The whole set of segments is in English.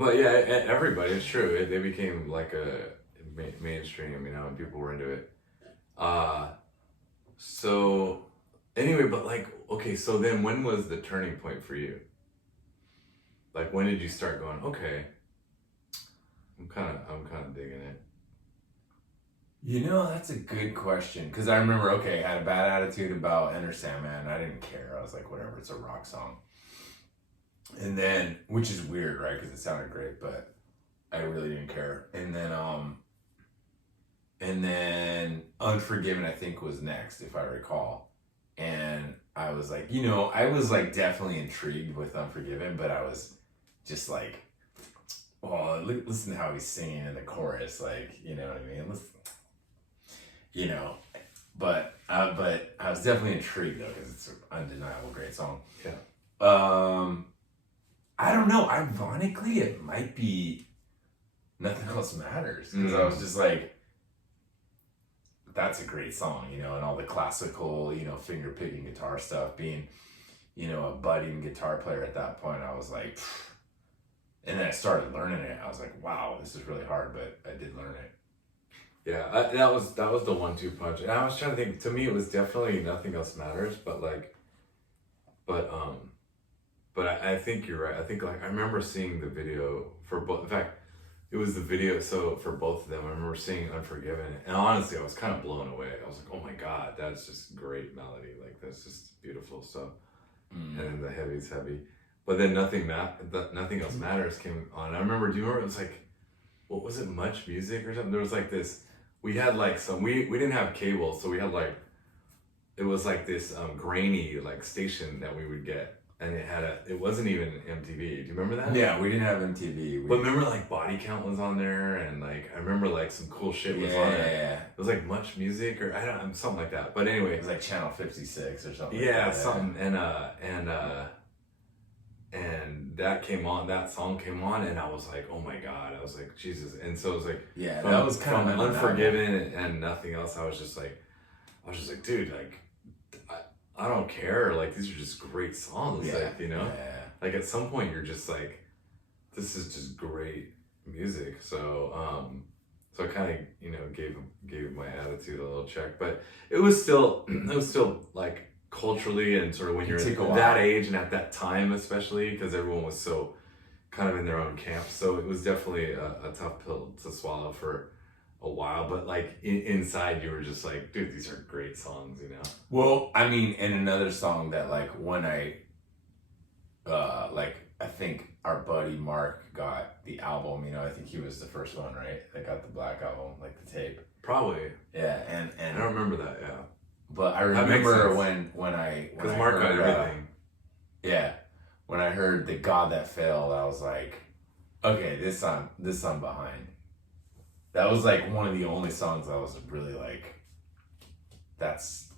But yeah, everybody, it's true. They became like a mainstream, and people were into it. So anyway, but like, okay, so then when was the turning point for you? Like, when did you start going, okay, I'm kind of digging it. That's a good question. Because I remember, I had a bad attitude about Enter Sandman. I didn't care. I was like, whatever, it's a rock song. And then, which is weird, right? Because it sounded great, but I really didn't care. And then Unforgiven, I think, was next, if I recall. And I was like, I was like definitely intrigued with Unforgiven, but I was just like, well, listen to how he's singing in the chorus, like, you know what I mean? Listen, but I was definitely intrigued though, because it's an undeniable great song. Yeah. I don't know. Ironically, it might be Nothing Else Matters, because I was just like, that's a great song, and all the classical, finger picking guitar stuff. Being, a budding guitar player at that point, I was like, pfft. And then I started learning it. I was like, wow, this is really hard, but I did learn it. Yeah, that was the 1-2 punch. And I was trying to think. To me, it was definitely Nothing Else Matters. But I think you're right. I think like I remember seeing the video for both. In fact, it was the video. So for both of them, I remember seeing Unforgiven, and honestly, I was kind of blown away. I was like, oh my god, that's just great melody. Like that's just beautiful stuff. And then the heavy's heavy. But then Nothing Else Matters came on. I remember. Do you remember? It was like, what was it? Much Music or something. There was like this. We had like some. We didn't have cable, so we had like. It was like this grainy like station that we would get, and it wasn't even MTV. Do you remember that? Yeah, we didn't have MTV. But remember, like Body Count was on there, and like I remember like some cool shit was on there. Yeah. It was like Much Music or something like that. But anyway, it was like Channel 56 or something. Yeah, like that. something. And that came on. That song came on, and I was like, "Oh my god!" I was like, "Jesus!" And so it was like, that was kind of Unforgiven and Nothing Else. I was just like, dude, like, I don't care. Like, these are just great songs. Like, like at some point you're just like, this is just great music. So, so I kind of, gave my attitude a little check, but it was still like. Culturally and sort of when you're at that age and at that time, especially because everyone was so kind of in their own camp, so it was definitely a tough pill to swallow for a while. But like inside, you were just like, dude, these are great songs, Well, I mean, and another song that like when I I think our buddy Mark got the album. I think he was the first one, right? That got the Black Album, like the tape. Probably. Yeah, and I don't remember that. Yeah. But I remember when I because Mark got everything. When I heard The God That Failed, I was like, okay, this I'm behind. That was like one of the only songs I was really like, that's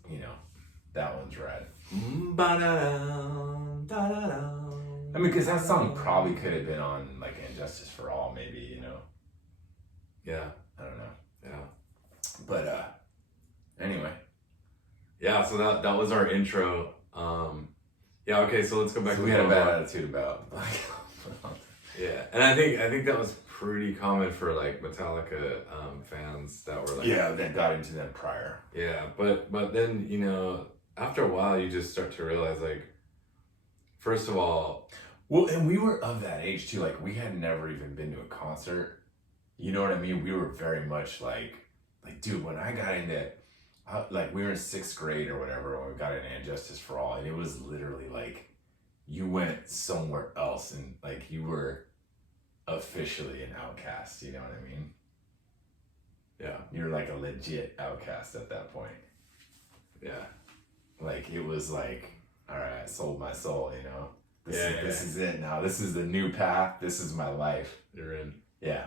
that one's rad. I mean, because that song probably could have been on like Injustice for All, maybe, Yeah. I don't know. Yeah. But anyway. Yeah, so that was our intro. Yeah, okay, so let's go back so to we had a bad attitude about Black Album. Yeah, and I think that was pretty common for like Metallica fans that were like that got into them prior. Yeah, but then after a while you just start to realize like, first of all, well, and we were of that age too. Like we had never even been to a concert. You know what I mean? We were very much like dude, when I got into like we were in 6th grade or whatever when we got into Injustice for All, and it was literally like you went somewhere else and like you were officially an outcast, you know what I mean? Yeah. You're like a legit outcast at that point. Yeah. Like it was like, all right, I sold my soul, This is it now. This is the new path. This is my life. You're in. Yeah.